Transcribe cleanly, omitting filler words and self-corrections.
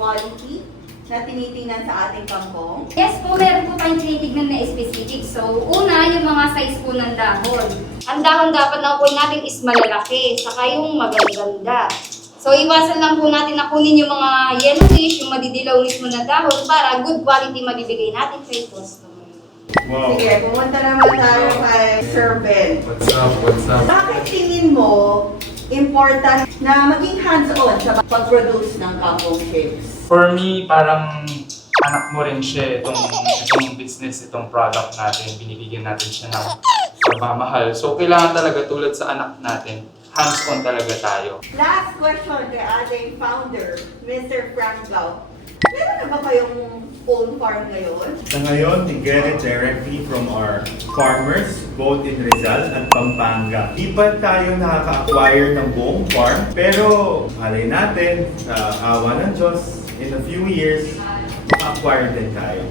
quality na tinitingnan sa ating kangkong? Yes po, meron po tayong tinitignan na specific. So, una, yung mga size po ng dahon. Ang dahon dapat na kunin natin is malalaki, saka yung magaganda. So, iwasan lang po natin na kunin yung mga yellowish, yung madidilaw mismo na dahon para good quality mabibigay natin kay customer. Wow. Sige, pumunta naman tayo kay Sir Ben. What's up? What's up? Bakit tingin mo important na maging hands-on sa pag-produce ng kangkong chips? For me, parang anak mo rin siya itong business, itong product natin. Binibigyan natin siya ng pagmamahal. So, kailangan talaga tulad sa anak natin, hands-on talaga tayo. Last question kay ating founder, Mr. Frank Gao. Meron na ba kayong own farm ngayon? Sa ngayon, we get it directly from our farmers, both in Rizal at Pampanga. Di pa tayo nakaka-acquire ng buong farm, pero malay natin, sa awa ng Diyos, in a few years, maka-acquire din tayo.